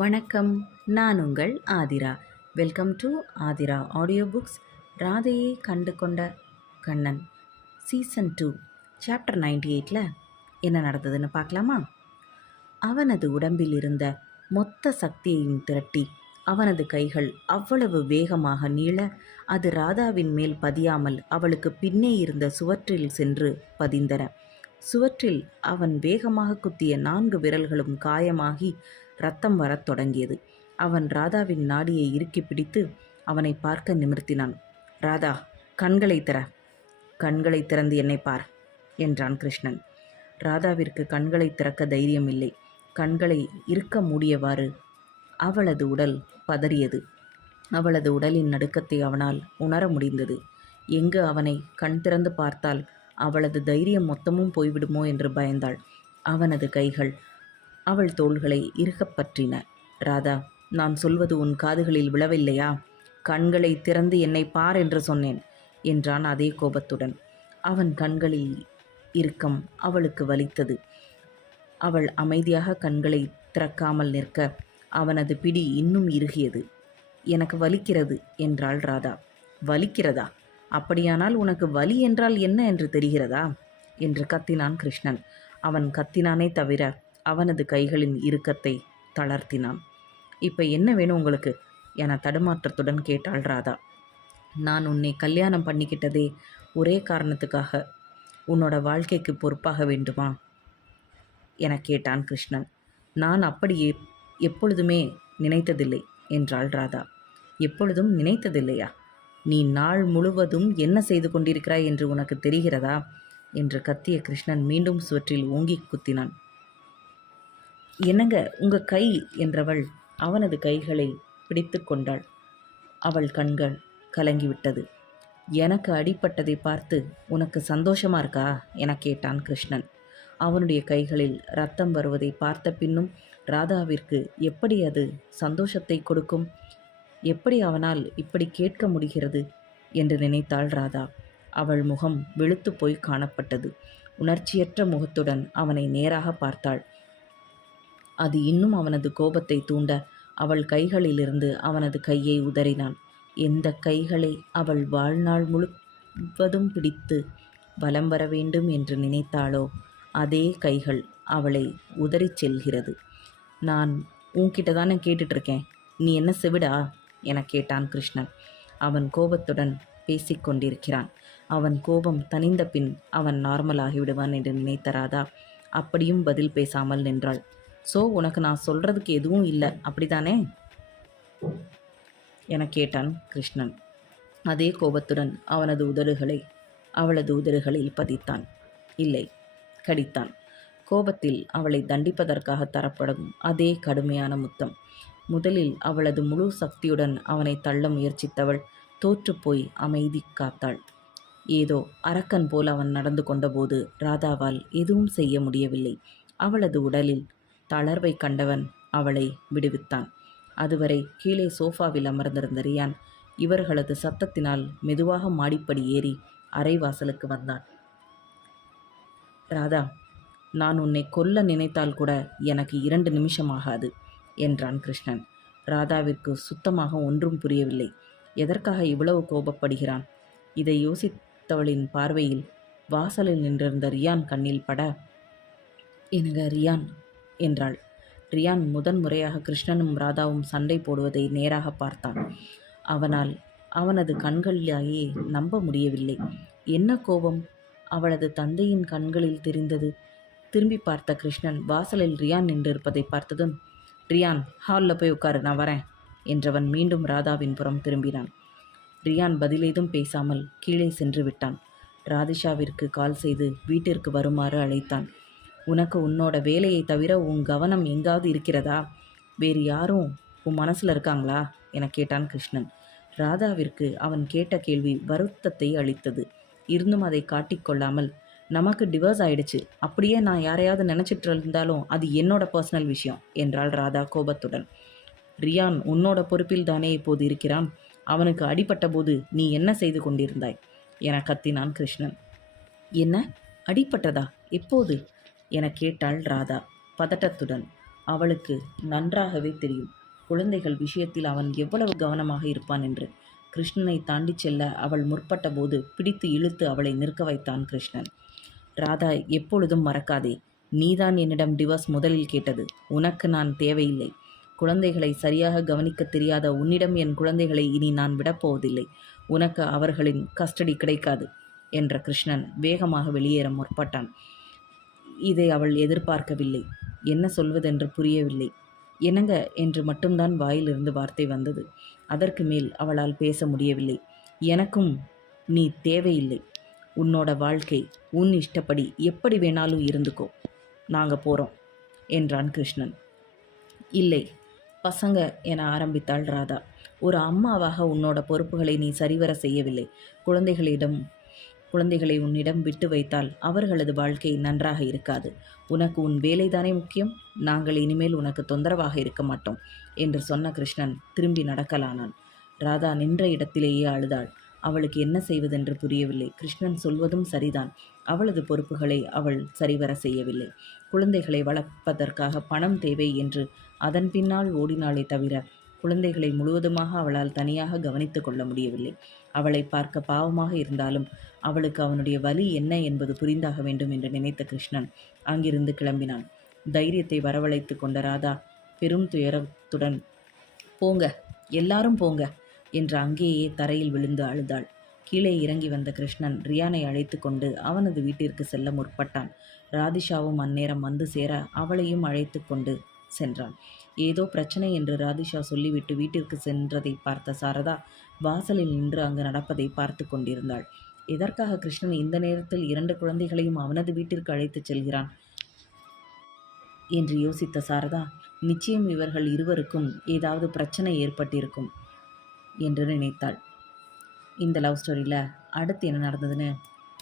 வணக்கம். நான் உங்கள் Aadhira. Welcome to Aadhira audio books. ராதையை கண்டு கொண்ட கண்ணன் சீசன் 2 சாப்டர் 98 என்ன நடந்ததுன்னு பார்க்கலாமா? அவனது உடம்பில் இருந்த மொத்த சக்தியையும் திரட்டி அவனது கைகள் அவ்வளவு வேகமாக நீள அது ராதாவின் மேல் பதியாமல் அவளுக்கு பின்னே இருந்த சுவற்றில் சென்று பதிந்தன. சுவற்றில் அவன் வேகமாக குத்திய 4 விரல்களும் காயமாகி ரத்தம் வரத் தொடங்கியது. அவன் ராதாவின் நாடியை இறுக்கி பிடித்து அவனை பார்க்க நிமிர்த்தினான். ராதா, கண்களை திற. கண்களை திறந்து என்னை பார் என்றான் கிருஷ்ணன். ராதாவிற்கு கண்களை திறக்க தைரியம் இல்லை. கண்களை இறுக்க மூடியவாறு அவளது உடல் பதறியது. அவளது உடலின் நடுக்கத்தை அவனால் உணர முடிந்தது. எங்கு அவனை கண் திறந்து பார்த்தால் அவளது தைரியம் மொத்தமும் போய்விடுமோ என்று பயந்தாள். அவனது கைகள் அவள் தோள்களை இறுகப் பற்றின. ராதா, நான் சொல்வது உன் காதுகளில் விழவில்லையா? கண்களை திறந்து என்னை பார் என்று சொன்னேன் என்றான் அதே கோபத்துடன். அவன் கண்களில் இறுக்கம் அவளுக்கு வலித்தது. அவள் அமைதியாக கண்களை திறக்காமல் நிற்க அவனது பிடி இன்னும் இறுகியது. எனக்கு வலிக்கிறது என்றாள் ராதா. வலிக்கிறதா? அப்படியானால் உனக்கு வலி என்றால் என்ன என்று தெரிகிறதா என்று கத்தினான் கிருஷ்ணன். அவன் கத்தினானே தவிர அவனது கைகளின் இறுக்கத்தை தளர்த்தினான். இப்போ என்ன வேணும் உங்களுக்கு என தடுமாற்றத்துடன் கேட்டாள் ராதா. நான் உன்னை கல்யாணம் பண்ணிக்கிட்டதே ஒரே காரணத்துக்காக. உன்னோட வாழ்க்கைக்கு பொறுப்பாக வேண்டுமா என கேட்டான் கிருஷ்ணன். நான் அப்படியே எப்பொழுதுமே நினைத்ததில்லை என்றாள் ராதா. எப்பொழுதும் நினைத்ததில்லையா? நீ நாள் முழுவதும் என்ன செய்து கொண்டிருக்கிறாய் என்று உனக்கு தெரிகிறதா என்று கத்திய கிருஷ்ணன் மீண்டும் சுவற்றில் ஓங்கி குத்தினான். என்னங்க உங்கள் கை என்றவள் அவனது கைகளை பிடித்து கொண்டாள். அவள் கண்கள் கலங்கிவிட்டது. எனக்கு அடிப்பட்டதை பார்த்து உனக்கு சந்தோஷமா இருக்கா என கேட்டான் கிருஷ்ணன். அவனுடைய கைகளில் ரத்தம் வருவதை பார்த்த பின்னும் ராதாவிற்கு எப்படி அது சந்தோஷத்தை கொடுக்கும்? எப்படி அவனால் இப்படி கேட்க முடிகிறது என்று நினைத்தாள் ராதா. அவள் முகம் வெளுத்து போய் காணப்பட்டது. உணர்ச்சியற்ற முகத்துடன் அவனை நேராக பார்த்தாள். அது இன்னும் அவனது கோபத்தை தூண்ட அவள் கைகளிலிருந்து அவனது கையை உதறினான். எந்த கைகளை அவள் வாழ்நாள் முழுவதும் பிடித்து வலம் வர வேண்டும் என்று நினைத்தாளோ அதே கைகள் அவளை உதறிச் செல்கிறது. நான் உன்கிட்ட தானே கேட்டுட்ருக்கேன், நீ என்ன செவிடா என கேட்டான் கிருஷ்ணன். அவன் கோபத்துடன் பேசிக்கொண்டிருக்கிறான். அவன் கோபம் தணிந்த பின் அவன் நார்மல் ஆகிவிடுவான் என்று நினைத்த ராதா அப்படியும் பதில் பேசாமல் நின்றாள். ஸோ உனக்கு நான் சொல்கிறதுக்கு எதுவும் இல்லை அப்படித்தானே என கேட்டான் கிருஷ்ணன். அதே கோபத்துடன் அவளது உதடுகளில் பதித்தான். இல்லை, கடித்தான். கோபத்தில் அவளை தண்டிப்பதற்காக தரப்படும் அதே கடுமையான முத்தம். முதலில் அவளது முழு சக்தியுடன் அவனை தள்ள முயற்சித்தவள் தோற்றுப்போய் அமைதி காத்தாள். ஏதோ அரக்கன் போல் அவன் நடந்து கொண்டபோது ராதாவால் எதுவும் செய்ய முடியவில்லை. அவளது உடலில் தளர்வை கண்டவன் அவளை விடுவித்தான். அதுவரை கீழே சோஃபாவில் அமர்ந்திருந்த ரியான் இவர்களது சத்தத்தினால் மெதுவாக மாடிப்படி ஏறி அரைவாசலுக்கு வந்தான். ராதா, நான் உன்னை கொல்ல நினைத்தால் கூட எனக்கு 2 நிமிஷம் ஆகாது என்றான் கிருஷ்ணன். ராதாவிற்கு சுத்தமாக ஒன்றும் புரியவில்லை. எதற்காக இவ்வளவு கோபப்படுகிறான்? இதை யோசித்தவளின் பார்வையில் வாசலில் நின்றிருந்த ரியான் கண்ணில் பட, எனக்கு ரியான் என்றாள். ரியான் முதன்முறையாக கிருஷ்ணனும் ராதாவும் சண்டை போடுவதை நேராக பார்த்தான். அவனால் அவனது கண்களிலேயே நம்ப முடியவில்லை. என்ன கோபம் அவளது தந்தையின் கண்களில் தெரிந்தது. திரும்பி பார்த்த கிருஷ்ணன் வாசலில் ரியான் நின்றிருப்பதை பார்த்ததும், ரியான், ஹாலில் போய் உட்காரு, நான் வரேன் என்றவன் மீண்டும் ராதாவின் புறம் திரும்பினான். ரியான் பதிலேதும் பேசாமல் கீழே சென்று விட்டான். ராதிஷாவிற்கு கால் செய்து வீட்டிற்கு வருமாறு அழைத்தான். உனக்கு உன்னோட வேலையை தவிர உன் கவனம் எங்காவது இருக்கிறதா? வேறு யாரும் உன் மனசில் இருக்காங்களா என கேட்டான் கிருஷ்ணன். ராதாவிற்கு அவன் கேட்ட கேள்வி வருத்தத்தை அளித்தது. இருந்தும் அதை காட்டிக்கொள்ளாமல், நமக்கு டிவோர்ஸ் ஆயிடுச்சு, அப்படியே நான் யாரையாவது நினச்சிட்டு இருந்தாலும் அது என்னோட பர்சனல் விஷயம் என்றாள் ராதா கோபத்துடன். ரியான் உன்னோட பொறுப்பில் தானே இப்போது இருக்கிறான். அவனுக்கு அடிபட்ட போது நீ என்ன செய்து கொண்டிருந்தாய் என கத்தினான் கிருஷ்ணன். என்ன, அடிபட்டதா? எப்போது என கேட்டாள் ராதா பதட்டத்துடன். அவளுக்கு நன்றாகவே தெரியும் குழந்தைகள் விஷயத்தில் அவன் எவ்வளவு கவனமாக இருப்பான் என்று. கிருஷ்ணனை தாண்டிச் செல்ல அவள் முற்பட்ட போது பிடித்து இழுத்து அவளை நிற்க வைத்தான் கிருஷ்ணன். ராதா, எப்பொழுதும் மறக்காதே, நீதான் என்னிடம் டிவோர்ஸ் முதலில் கேட்டது. உனக்கு நான் தேவையில்லை. குழந்தைகளை சரியாக கவனிக்க தெரியாத உன்னிடம் என் குழந்தைகளை இனி நான் விடப்போவதில்லை. உனக்கு அவர்களின் கஸ்டடி கிடைக்காது என்ற கிருஷ்ணன் வேகமாக வெளியேற முற்பட்டான். இதை அவள் எதிர்பார்க்கவில்லை. என்ன சொல்வதென்று புரியவில்லை. என்னங்க என்று மட்டும்தான் வாயிலிருந்து வார்த்தை வந்தது. அதற்கு மேல் அவளால் பேச முடியவில்லை. எனக்கும் நீ தேவையில்லை. உன்னோட வாழ்க்கை உன் இஷ்டப்படி எப்படி வேணாலும் இருந்துக்கோ, நாங்கள் போகிறோம் என்றான் கிருஷ்ணன். இல்லை, பசங்க என ஆரம்பித்தாள் ராதா. ஒரு அம்மாவாக உன்னோட பொறுப்புகளை நீ சரிவர செய்யவில்லை. குழந்தைகளை உன்னிடம் விட்டு வைத்தால் அவர்களது வாழ்க்கை நன்றாக இருக்காது. உனக்கு உன் வேலைதானே முக்கியம். நாங்கள் இனிமேல் உனக்கு தொந்தரவாக இருக்க மாட்டோம் என்று சொன்ன கிருஷ்ணன் திரும்பி நடக்கலானான். ராதா நின்ற இடத்திலேயே அழுதாள். அவளுக்கு என்ன செய்வதென்று புரியவில்லை. கிருஷ்ணன் சொல்வதும் சரிதான். அவளது பொறுப்புகளை அவள் சரிவர செய்யவில்லை. குழந்தைகளை வளர்ப்பதற்காக பணம் தேவை என்று அதன் பின்னால் ஓடினாலே தவிர குழந்தைகளை முழுவதுமாக அவளால் தனியாக கவனித்து கொள்ள முடியவில்லை. அவளை பார்க்க பாவமாக இருந்தாலும் அவளுக்கு அவனுடைய வலி என்ன என்பது புரிந்தாக வேண்டும் என்று நினைத்த கிருஷ்ணன் அங்கிருந்து கிளம்பினான். தைரியத்தை வரவழைத்து கொண்ட ராதா பெரும் துயரத்துடன், போங்க, எல்லாரும் போங்க என்று அங்கேயே தரையில் விழுந்து அழுதாள். கீழே இறங்கி வந்த கிருஷ்ணன் ரியானை அழைத்து கொண்டு அவனது வீட்டிற்கு செல்ல முற்பட்டான். ராதிஷாவும் அந்நேரம் வந்து சேர அவளையும் அழைத்து கொண்டு சென்றான். ஏதோ பிரச்சனை என்று ராதிஷா சொல்லிவிட்டு வீட்டிற்கு சென்றதை பார்த்த சாரதா வாசலில் நின்று அங்கு நடப்பதை பார்த்து கொண்டிருந்தாள். எதற்காக கிருஷ்ணன் இந்த நேரத்தில் 2 குழந்தைகளையும் அவனது வீட்டிற்கு அழைத்துச் செல்கிறான் என்று யோசித்த சாரதா, நிச்சயம் இவர்கள் இருவருக்கும் ஏதாவது பிரச்சனை ஏற்பட்டிருக்கும் என்று நினைத்தாள். இந்த லவ் ஸ்டோரியில் அடுத்து என்ன நடந்ததுன்னு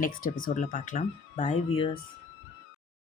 நெக்ஸ்ட் எபிசோடில் பார்க்கலாம். பாய் வியூயர்ஸ்.